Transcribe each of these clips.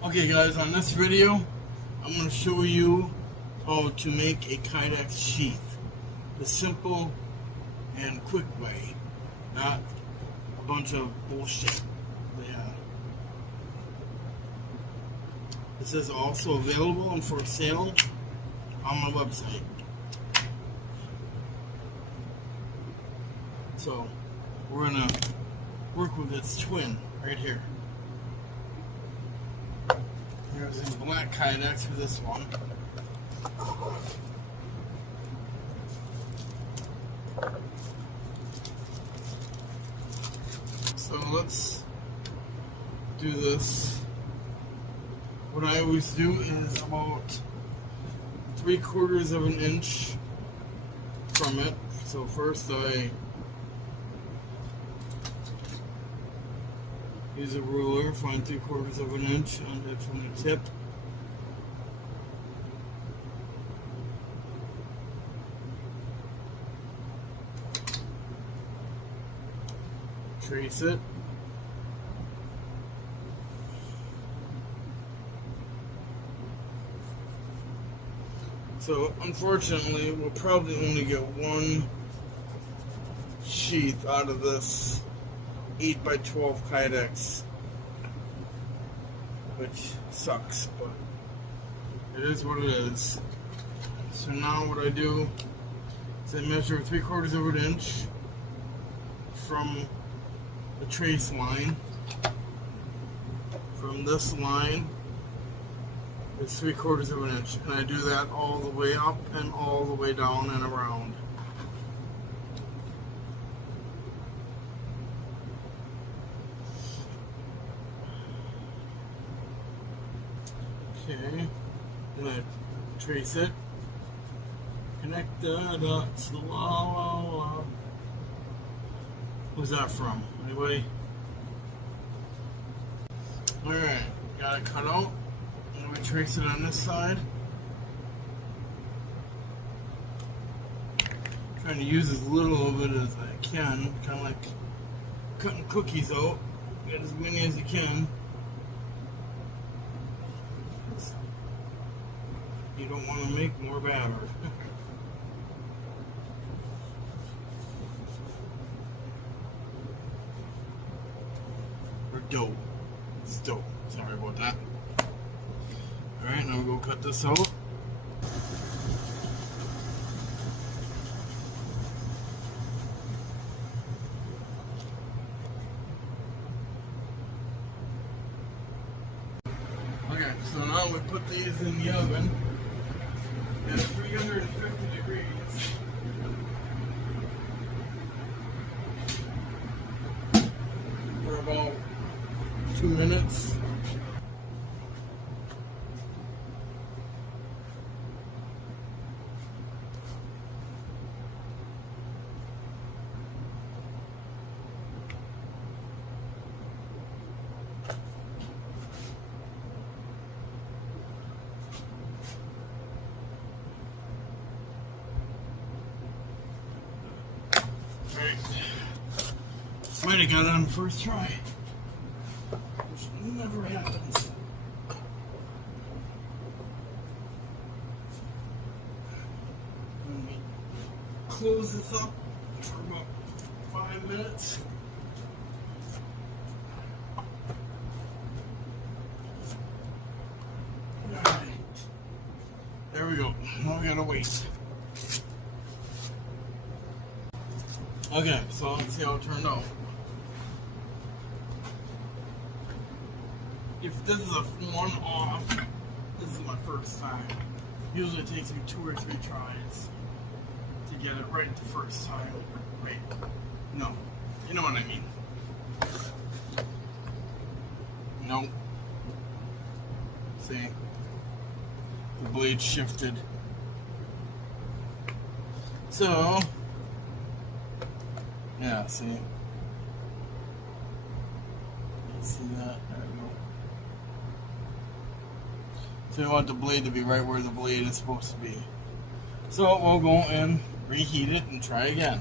Okay guys, on this video, I'm going to show you how to make a kydex sheath. The simple and quick way, not a bunch of bullshit. Yeah. This is also available and for sale on my website. So, we're going to work with its twin right here. There's a black kydex for this one. So let's do this. What I always do is about 3/4 of an inch from it. So first I use a ruler, find 3/4 of an inch on it from the tip. Trace it. So unfortunately, we'll probably only get one sheath out of this 8x12 kydex, which sucks, but it is what it is. So now what I do is I measure 3/4 of an inch from the trace line. From this line is 3/4 of an inch, and I do that all the way up and all the way down and around. Okay, then I trace it, connect the dots, la la la. Who's that from? Anyway, alright, got it cut out, and we trace it on this side. Trying to use as little of it as I can, kind of like cutting cookies out, get as many as you can. You don't want to make more batter. Or dough. It's dough. Sorry about that. Alright, now we'll go cut this out. Okay, so now we put these in the oven at 350 degrees. For about 2 minutes. Might have got it on the first try, which never happens. Let me close this up for about 5 minutes. Alright, there we go. Now we gotta wait. Okay, so let's see how it turned out. If this is a one-off, this is my first time. Usually it takes me 2 or 3 tries to get it right the first time. Right? No. You know what I mean. Nope. See? The blade shifted. So, yeah, see? You see that? There we go. So you want the blade to be right where the blade is supposed to be. So we'll go and reheat it and try again.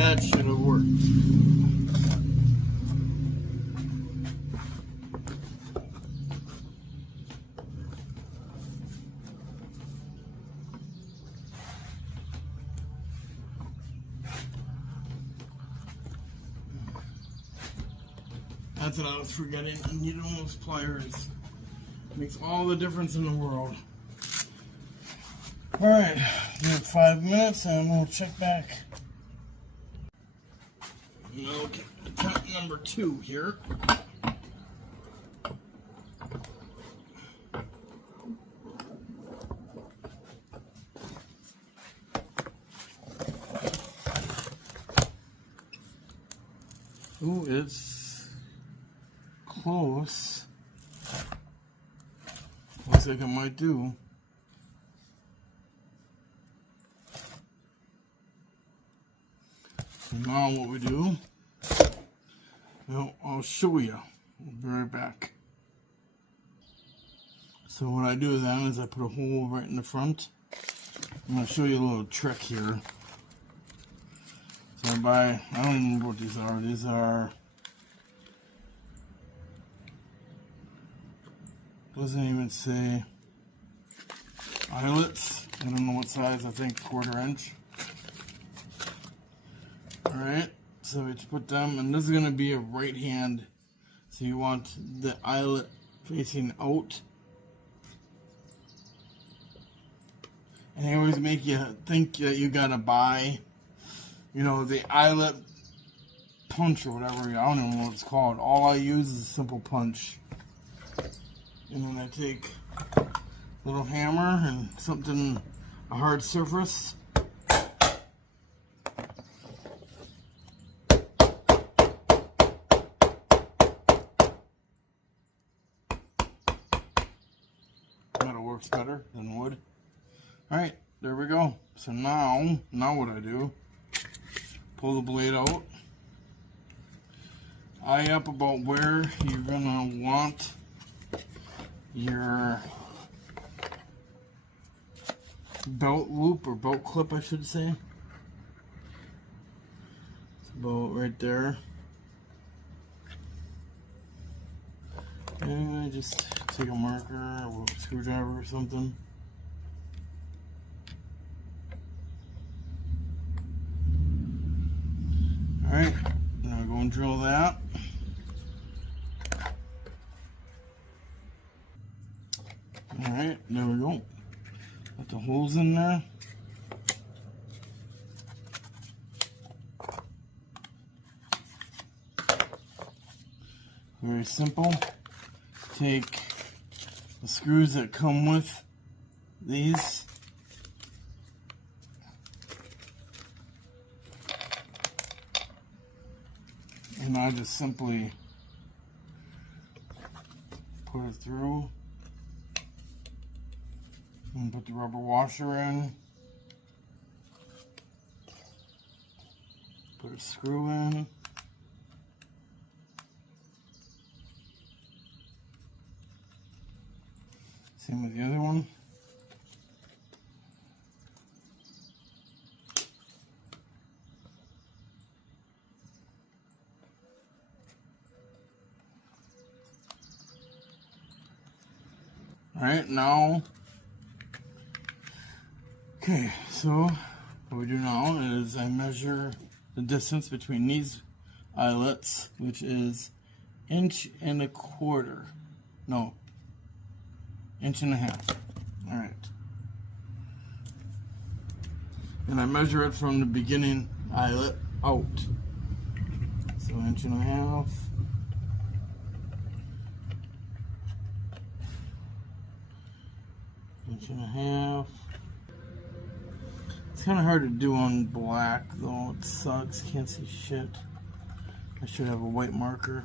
That should have worked. That's what I was forgetting. I need one of those pliers. Makes all the difference in the world. Alright, give it 5 minutes and we'll check back. Okay, attempt number 2 here. Ooh, it's close. Looks like it might do. So now what we do, well, I'll show you. We'll be right back. So what I do then is I put a hole right in the front. I'm going to show you a little trick here. So I don't even remember what these are. These are, doesn't even say eyelets. I don't know what size, I think 1/4 inch. Alright, so we put them, and this is going to be a right hand. So you want the eyelet facing out. And they always make you think that you gotta buy, you know, the eyelet punch or whatever. I don't even know what it's called. All I use is a simple punch. And then I take a little hammer and something, a hard surface. Metal works better than wood. Alright, there we go. So now what I do, pull the blade out, eye up about where you're gonna want your belt loop or belt clip, I should say. It's about right there. And I just take a marker or a screwdriver or something. Alright, now go and drill that. Alright, there we go. Got the holes in there. Very simple. Take the screws that come with these. And I just simply put it through and put the rubber washer in. Put a screw in. Same with the other one. Alright, now, okay, so what we do now is I measure the distance between these eyelets, which is 1.25 inches. No, 1.5 inches. Alright. And I measure it from the beginning eyelet out. So 1.5 inches. Inch and a half. It's kind of hard to do on black though. It sucks. Can't see shit. I should have a white marker.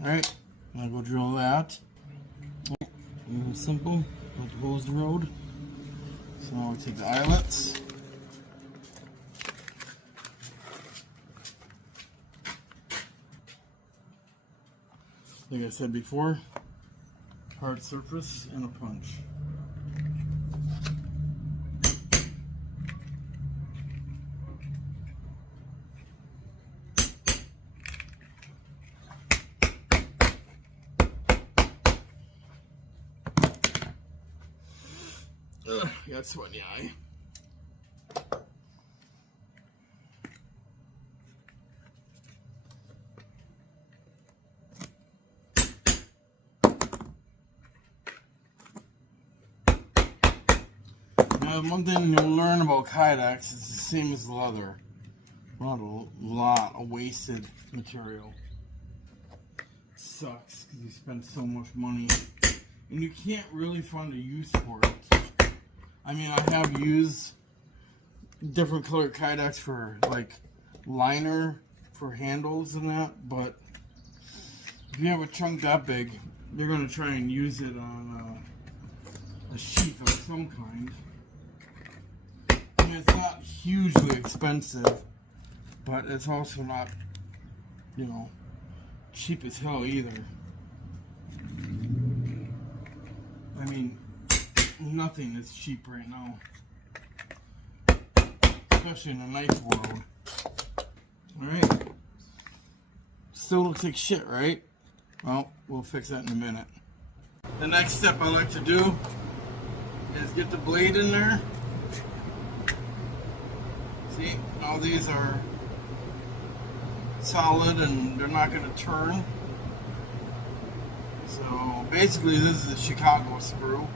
Alright, I'll go drill that. Simple. Let the holes in the road. So now we take the eyelets. Like I said before, hard surface and a punch. Got sweat in the eye. Now, one thing you'll learn about kydex is the same as leather. Not a lot of wasted material. It sucks because you spend so much money and you can't really find a use for it. I mean, I have used different colored kydex for like liner for handles and that, but if you have a chunk that big, you're going to try and use it on a sheath of some kind. I mean, it's not hugely expensive, but it's also not, you know, cheap as hell either. I mean, nothing is cheap right now, especially in a knife world. Alright, still looks like shit, right? Well, we'll fix that in a minute. The next step I like to do is get the blade in there. See, all these are solid and they're not going to turn. So basically this is a Chicago screw.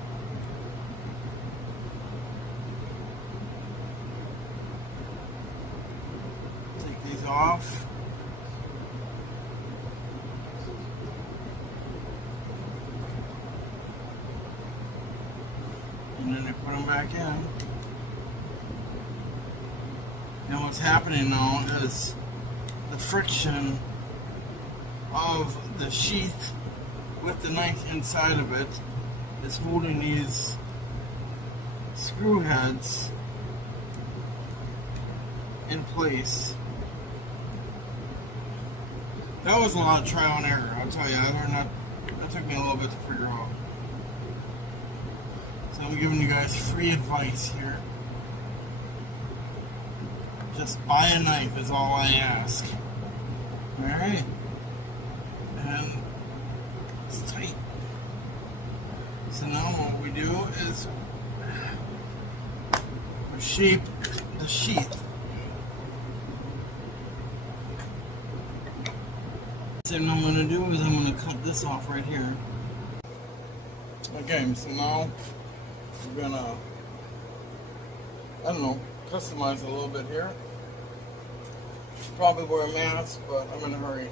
Take these off. And then they put them back in. Now what's happening now is the friction of the sheath with the knife inside of it is holding these screw heads in place. That was a lot of trial and error, I'll tell you. That took me a little bit to figure out. So I'm giving you guys free advice here. Just buy a knife is all I ask. Alright? And it's tight. So now what we do is we shape the sheath. So what I'm going to do is I'm going to cut this off right here. Okay, so now we're going to, I don't know, customize a little bit here. Should probably wear a mask, but I'm in a hurry.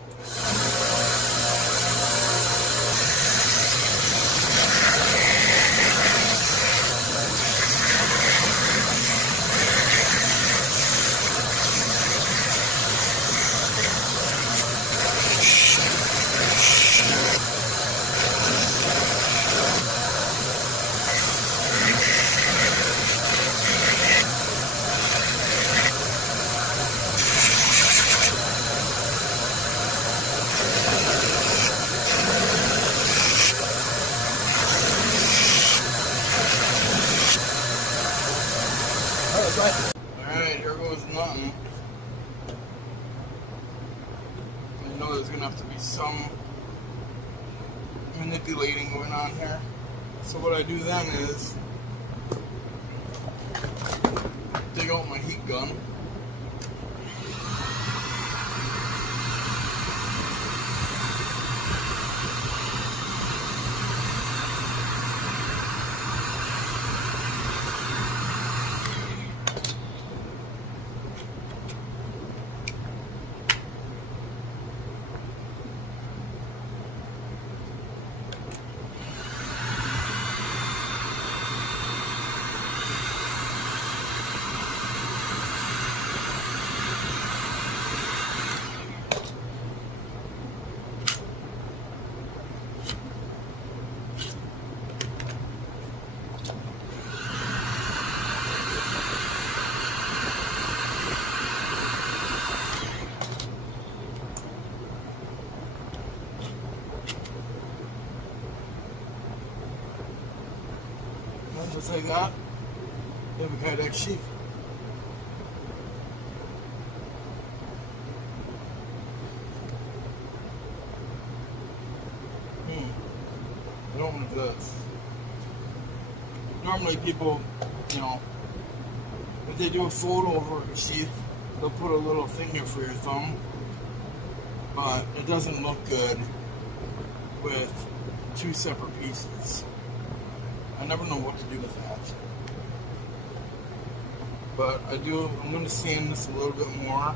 Alright, here goes nothing. I know there's going to have to be some manipulating going on here. So what I do then is dig out my heat gun. just like that, you have a kydex sheath. I don't want this. Normally people, if they do a photo over a sheath, they'll put a little thing there for your thumb. But it doesn't look good with two separate pieces. I never know what to do with that. But I'm going to sand this a little bit more.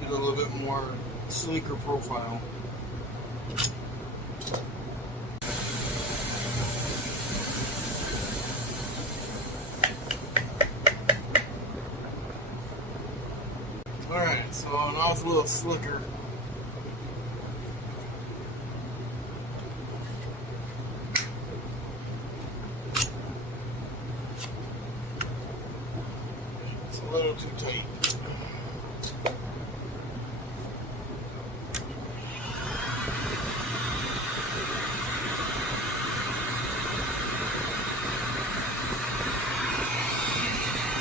Get a little bit more sleeker profile. Alright, so now it's a little slicker. It's a little too tight.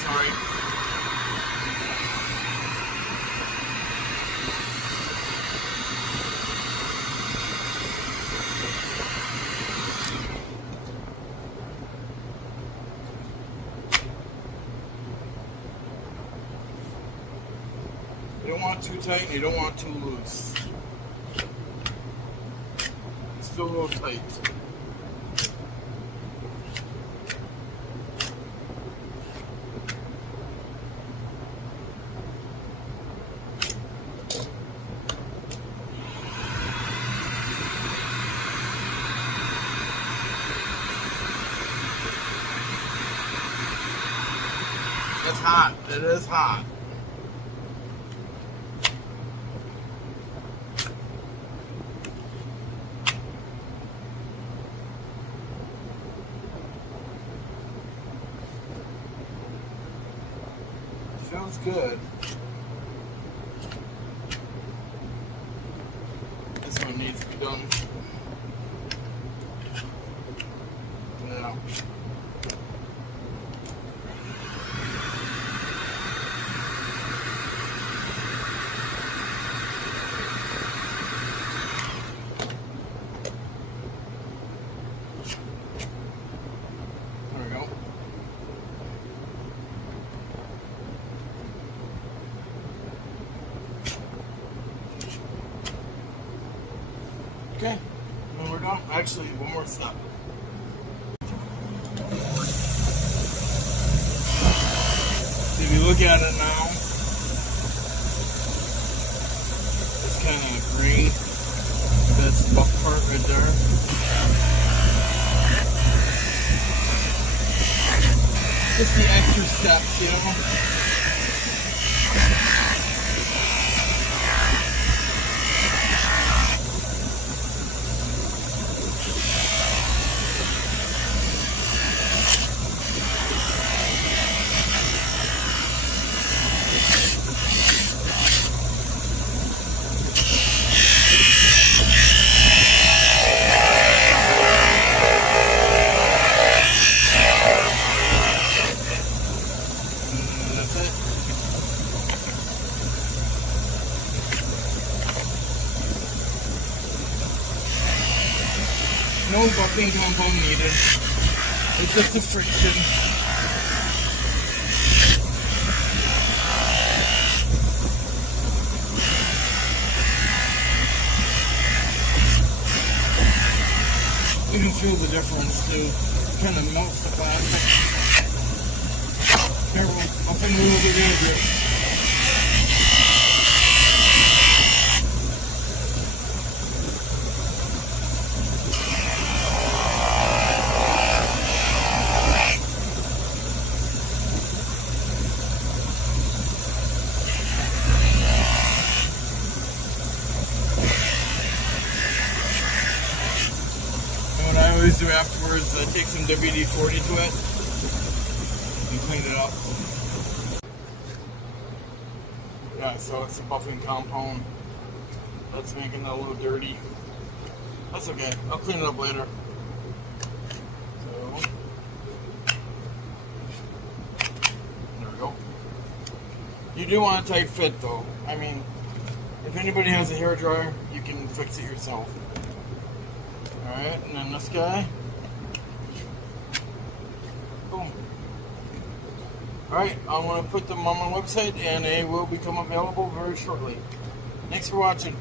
Sorry. You don't want too tight and you don't want too loose. It's still a little tight. It's hot. It is hot. Feels good. This one needs to be done. Yeah. There we go. Okay, when we're done, actually, one more step. So if you look at it now, it's kind of green. That's the buff part right there. Just the extra steps, you know? No buffing compound needed. It's just a friction. You can feel the difference too. It kind of melts the plastic. Careful, buffing a little bit easier. What I always do afterwards, I take some WD-40 to it and clean it up. Yeah, so it's a buffing compound that's making it a little dirty. That's okay, I'll clean it up later. So You do want a tight fit though. I mean, if anybody has a hair dryer, you can fix it yourself. Alright, and then this guy. Boom. Alright, I'm going to put them on my website and they will become available very shortly. Thanks for watching.